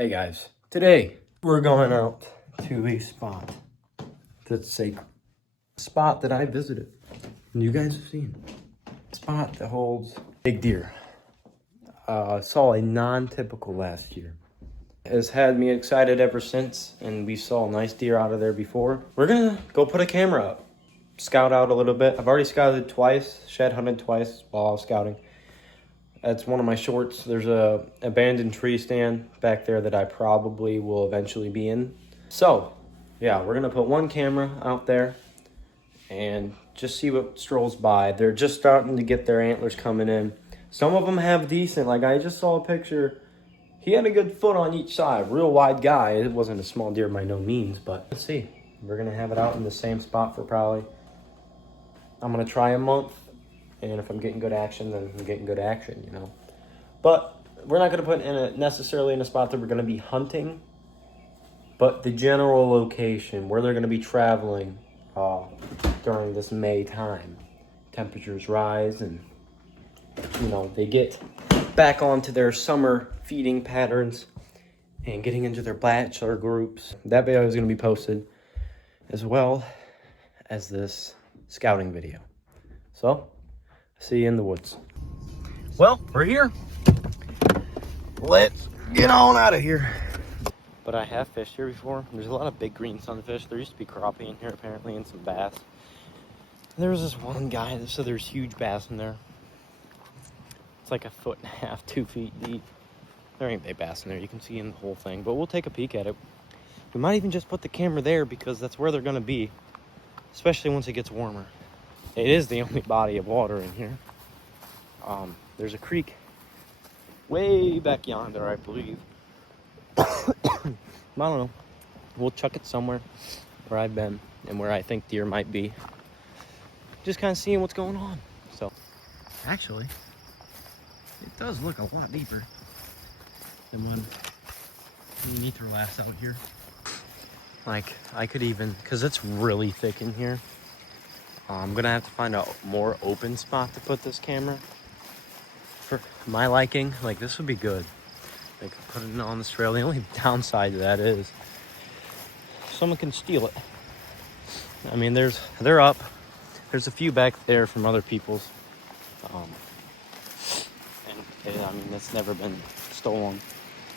Hey guys, today we're going out to a spot that's a spot that I visited and you guys have seen. A spot that holds big deer. Saw a non-typical last year. It has had me excited ever since, and we saw a nice deer out of there before. We're gonna go put a camera up, scout out a little bit. I've already scouted twice, shed hunted twice while I was scouting. That's one of my shorts. There's a abandoned tree stand back there that I probably will eventually be in. So, yeah, we're gonna put one camera out there and just see what strolls by. They're just starting to get their antlers coming in. Some of them have decent, like I just saw a picture. He had a good foot on each side, real wide guy. It wasn't a small deer by no means, but let's see. We're gonna have it out in the same spot for probably, I'm gonna try a month. And if I'm getting good action, then I'm getting good action, you know. But we're not going to put necessarily in a spot that we're going to be hunting. But the general location where they're going to be traveling during this May time. Temperatures rise and, you know, they get back onto their summer feeding patterns and getting into their bachelor groups. That video is going to be posted as well as this scouting video. So, see you in the woods. Well, we're here. Let's get on out of here. But I have fished here before. There's a lot of big green sunfish. There used to be crappie in here apparently and some bass. There was this one guy that said there's huge bass in there. It's like 1.5 feet, 2 feet deep. There ain't big bass in there. You can see in the whole thing. But we'll take a peek at it. We might even just put the camera there because that's where they're going to be. Especially once it gets warmer. It is the only body of water in here. There's a creek way back yonder, I believe. I don't know. We'll chuck it somewhere where I've been and where I think deer might be. Just kind of seeing what's going on. So, actually, it does look a lot deeper than when we throw ass out here. Like, I could even, because it's really thick in here. I'm gonna have to find a more open spot to put this camera for my liking. Like, this would be good. Like, put it on this trail. The only downside to that is someone can steal it. I mean, they're up. There's a few back there from other people's. And I mean, it's never been stolen.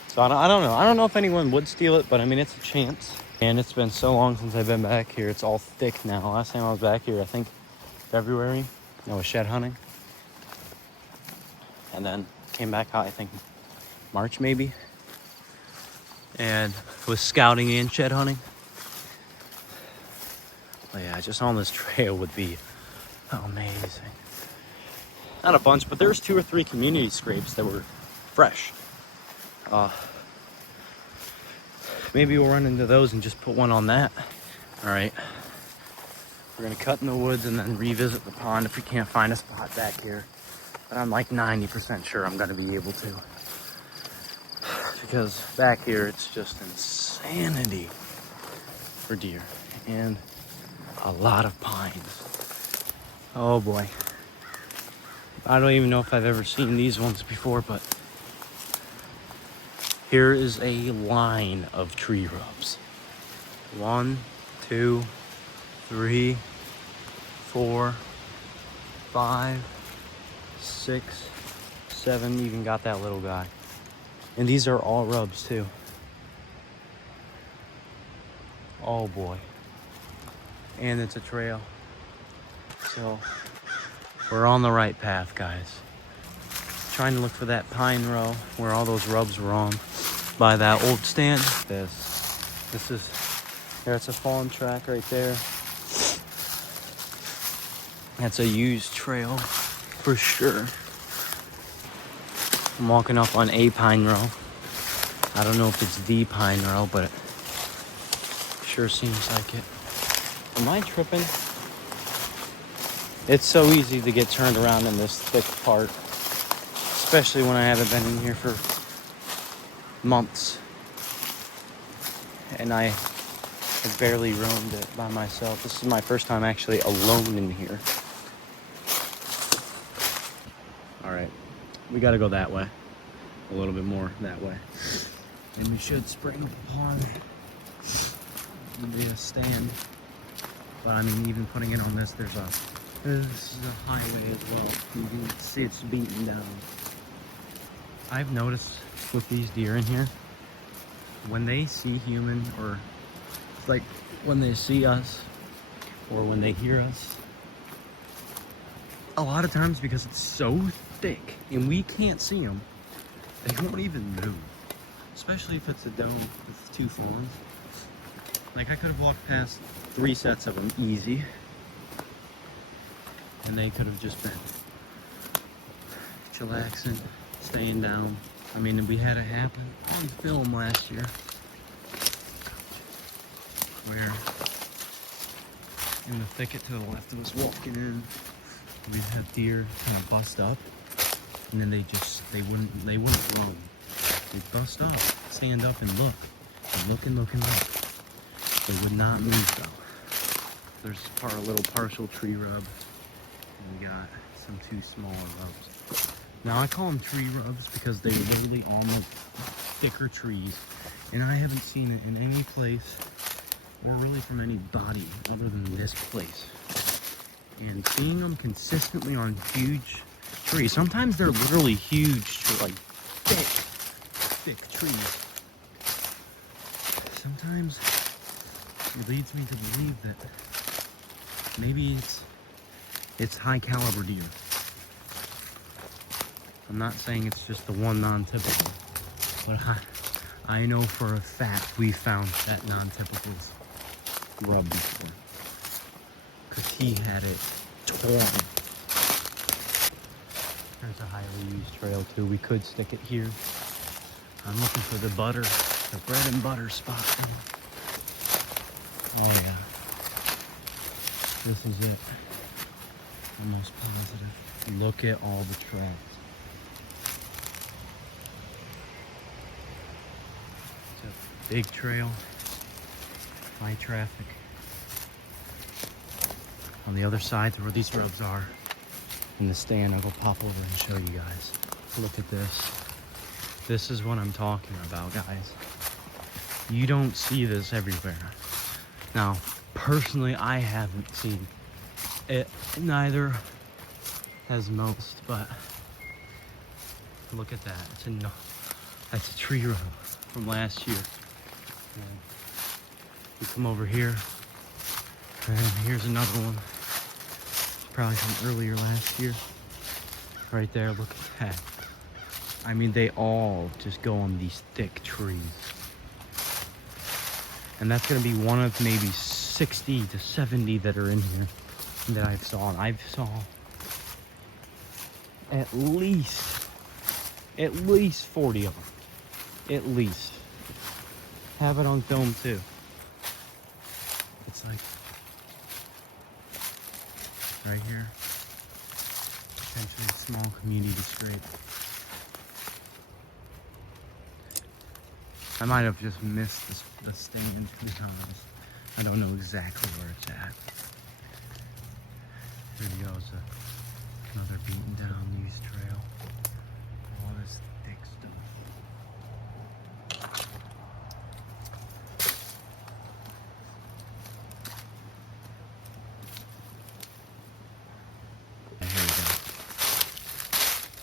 So I don't know. I don't know if anyone would steal it, but I mean, it's a chance. And it's been so long since I've been back here. It's all thick now. Last time I was back here, I think February. I was shed hunting. And then came back out, I think March maybe. And was scouting and shed hunting. But yeah, just on this trail would be amazing. Not a bunch, but there's 2 or 3 community scrapes that were fresh. Maybe we'll run into those and just put one on that. All right. We're gonna cut in the woods and then revisit the pond if we can't find a spot back here. But I'm like 90% sure I'm gonna be able to. Because back here, it's just insanity for deer. And a lot of pines. Oh boy. I don't even know if I've ever seen these ones before, but here is a line of tree rubs. 1, 2, 3, 4, 5, 6, 7, even got that little guy. And these are all rubs too. Oh boy. And it's a trail. So we're on the right path, guys. Trying to look for that pine row where all those rubs were on by that old stand. This is, there's a fallen track right there. That's a used trail for sure. I'm walking up on a pine row. I don't know if it's the pine row, but it sure seems like it. Am I tripping? It's so easy to get turned around in this thick part, especially when I haven't been in here for months. And I have barely roamed it by myself. This is my first time actually alone in here. All right, we gotta go that way. A little bit more that way. And we should spring upon the stand. But I mean, even putting it on this, this is a highway as well. You can see it's beaten down. I've noticed with these deer in here, when they see human, or like when they see us, or when they hear us, a lot of times because it's so thick and we can't see them, they won't even move. Especially if it's a doe with 2 fawns. Like I could have walked past 3 sets of them easy, and they could have just been chillaxing, staying down. I mean, we had it happen on film last year, where in the thicket to the left of us walking in, we'd have deer kind of bust up, and then they wouldn't roam. They'd bust up, stand up and look, and look and look and look. They would not move though. There's a little partial tree rub, and we got some 2 smaller rubs. Now I call them tree rubs because they're literally on the thicker trees, and I haven't seen it in any place, or really from anybody other than this place. And seeing them consistently on huge trees, sometimes they're literally huge, like thick trees. Sometimes it leads me to believe that maybe it's high caliber deer. I'm not saying it's just the one non-typical, but I know for a fact we found that non-typical's rub before, because he had it torn. There's a highly used trail too. We could stick it here. I'm looking for the bread and butter spot. Oh yeah, this is it. I'm most positive. Look at all the tracks. It's a big trail, high traffic. On the other side, where these roads are, in the stand, I'll go pop over and show you guys. Look at this. This is what I'm talking about, guys. You don't see this everywhere. Now, personally, I haven't seen it. Neither has most, but look at that. That's a tree rub from last year. And we come over here, and here's another one. Probably from earlier last year. Right there, look at that. I mean, they all just go on these thick trees. And that's gonna be one of maybe 60 to 70 that are in here that I've saw. And I've saw at least 40 of them. At least. Have it on film too. It's like right here. Potentially a small community scrape. I might have just missed the stand, to be honest. I don't know exactly where it's at. There goes another beaten down used trail. All this thick stuff. Yeah, here we go.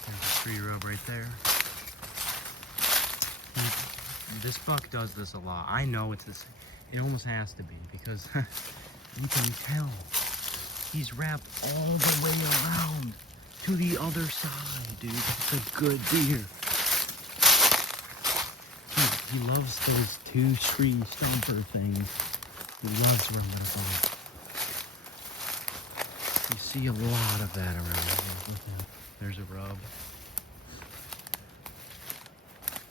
There's a tree rub right there. This buck does this a lot. I know it's this. It almost has to be, because you can tell he's wrapped all the way around to the other side, dude. That's a good deer. He loves those 2 tree stumper things. He loves rubbing them. You see a lot of that around here. There's a rub.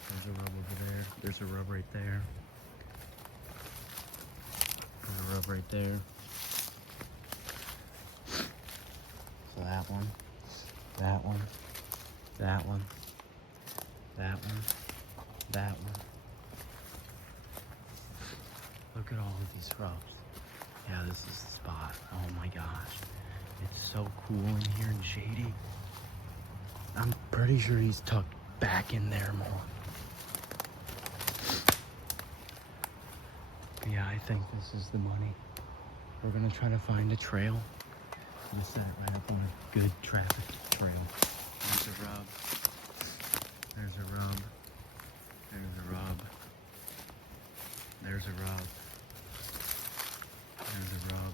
There's a rub over there. There's a rub right there. There's a rub right there. So that one, that one, that one, that one, that one. Look at all of these rubs. Yeah, this is the spot. Oh my gosh. It's so cool in here and shady. I'm pretty sure he's tucked back in there more. Yeah, I think this is the money. We're gonna try to find a trail. I'm gonna set it right up on a good traffic trail. There's a rub. There's a rub. There's a rub. There's a rub. There's a rub.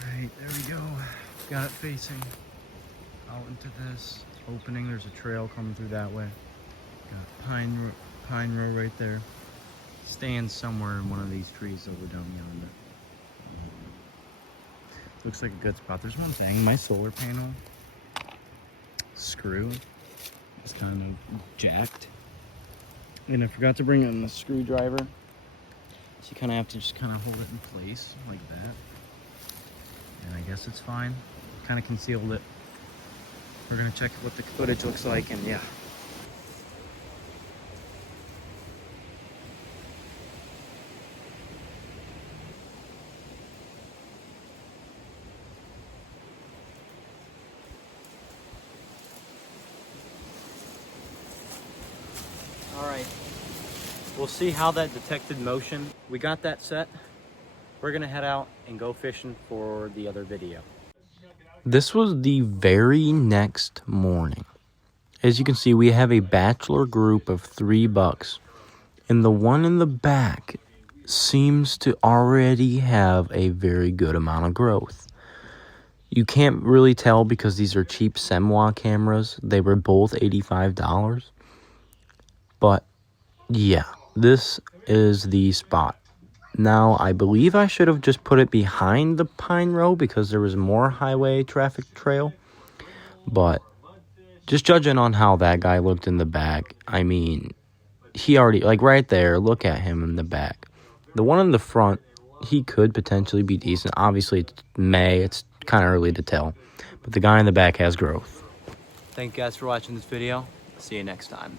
Alright, there we go. Got it facing out into this opening. There's a trail coming through that way. Got pine row right there. Stands somewhere in one of these trees over down yonder. Looks like a good spot. There's one thing. My solar panel screw is kind of jacked. And I forgot to bring in the screwdriver. So you kind of have to just kind of hold it in place like that. And I guess it's fine. Kind of concealed it. We're gonna check what the footage looks like, and yeah. All right, we'll see how that detected motion. We got that set. We're gonna head out and go fishing for the other video. This was the very next morning. As you can see, we have a bachelor group of 3 bucks, and the one in the back seems to already have a very good amount of growth. You can't really tell because these are cheap Semwa cameras. They were both $85. But yeah, this is the spot. Now, I believe I should have just put it behind the pine row because there was more highway traffic trail. But just judging on how that guy looked in the back, I mean, he already, like right there, look at him in the back. The one in the front, he could potentially be decent. Obviously, it's May. It's kind of early to tell. But the guy in the back has growth. Thank you guys for watching this video. See you next time.